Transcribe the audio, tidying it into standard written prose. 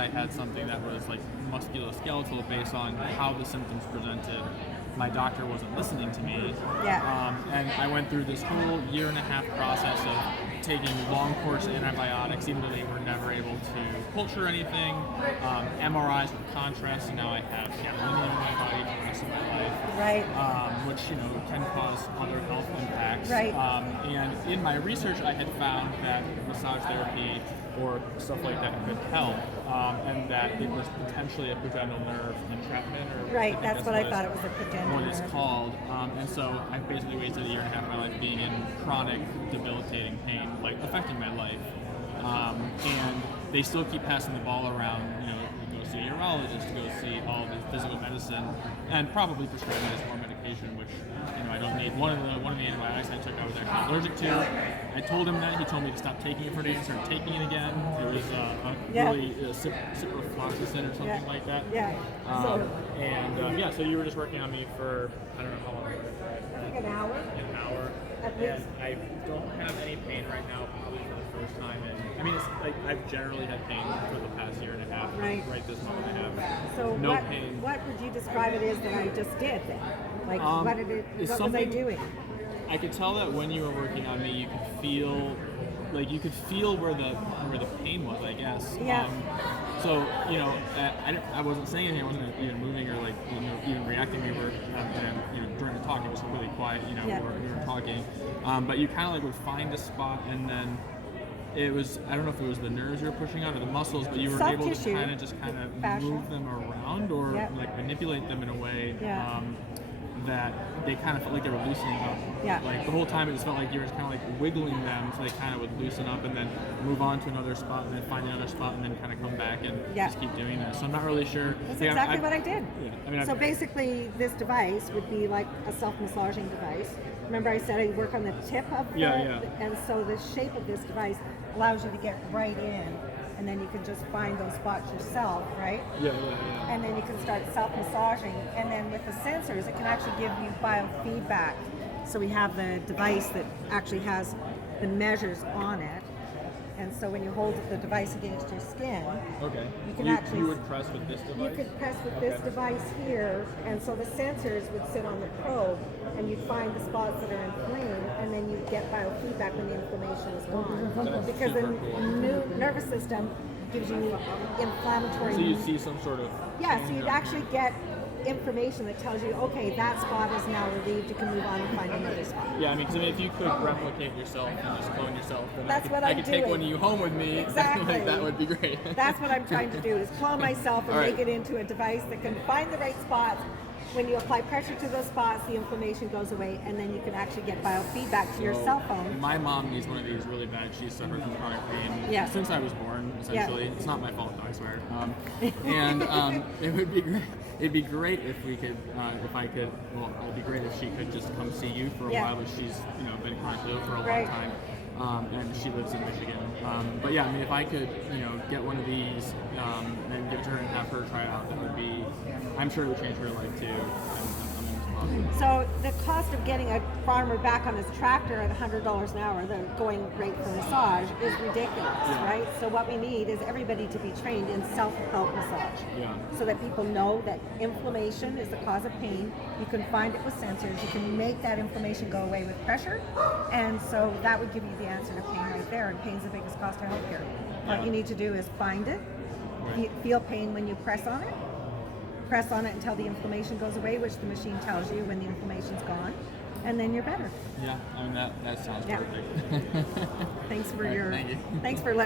I had something that was like musculoskeletal based on how the symptoms presented, my doctor wasn't listening to me. And I went through this whole 1.5-year process of taking long course antibiotics, even though they were never able to culture anything, MRIs with contrast, and now I have gadolinium in my body for the rest of my life, which can cause other health impacts. And in my research, I had found that massage therapy or stuff like that could help, and that it was potentially a pudendal nerve entrapment, or that's what I thought it was, a pudendal what nerve. it's called. And so I basically wasted 1.5 years of my life being in chronic, debilitating pain, like affecting my life. And they still keep passing the ball around, go see a urologist, go see all the physical medicine, and probably prescribe me this more medication, which I don't need. One of the antibiotics I took, I was actually allergic to. I told him that. He told me to stop taking it for days and started taking it again. It was really ciprofloxacin or something like that. So you were just working on me for, I don't know how long. Like an hour. An hour. At least. And I don't have any pain right now, probably for the first time. And I mean, it's like I've generally had pain for the past 1.5 years. Right this moment I have so no pain. What would you describe it as that I just did then? Like, what was I doing? I could tell that when you were working on me, you could feel where the pain was, I guess. So I wasn't saying anything. I wasn't even moving or even reacting. We were during the talk, it was really quiet. We were talking, but you kind of would find a spot, and then it was, I don't know if it was the nerves you were pushing on or the muscles, but you were soft able tissue, to kind of move them around or manipulate them in a way that they kind of felt like they were loosening up. Like the whole time it just felt like you were just kind of wiggling them so they kind of would loosen up and then move on to another spot and then find another spot and then kind of come back and just keep doing that. So I'm not really sure. That's exactly what I did. So basically this device would be like a self-massaging device. Remember I said I work on the tip of the, and so the shape of this device allows you to get right in, and then you can just find those spots yourself, right? And then you can start self-massaging, and then with the sensors, it can actually give you biofeedback. So we have the device that actually has the measures on it, and so when you hold the device against your skin, you can you would press with this device? You could press with this device here, and so the sensors would sit on the probe, and you'd find the spots that are inflamed, and then you'd get biofeedback when the inflammation is gone. Because the new nervous system gives you inflammatory... So you see some sort of... so you'd actually get information that tells you, okay, that spot is now relieved, you can move on and find another spot. Because if you could replicate yourself and just clone yourself, then I could take one of you home with me. Exactly. That would be great. That's what I'm trying to do, is clone myself and make it into a device that can find the right spots. When you apply pressure to those spots, the inflammation goes away, and then you can actually get biofeedback to your cell phone. My mom needs one of these really bad. She's suffered from chronic pain since I was born, essentially. It's not my fault, though, I swear. It would be great. It'd be great if we could, it'd be great if she could just come see you for a while, but she's, been chronically ill for a long time. And she lives in Michigan. If I could, get one of these and give it to her and have her try it out, that would be, I'm sure it would change her life too. So the cost of getting a farmer back on his tractor at $100 an hour, the going rate for massage, is ridiculous, right? So what we need is everybody to be trained in self-help massage, so that people know that inflammation is the cause of pain. You can find it with sensors. You can make that inflammation go away with pressure, and so that would give you the answer to pain right there. And pain's the biggest cost of healthcare. What you need to do is find it, feel pain when you press on it. Press on it until the inflammation goes away, which the machine tells you when the inflammation's gone, and then you're better. That sounds perfect. Thanks for thank you. Thanks for letting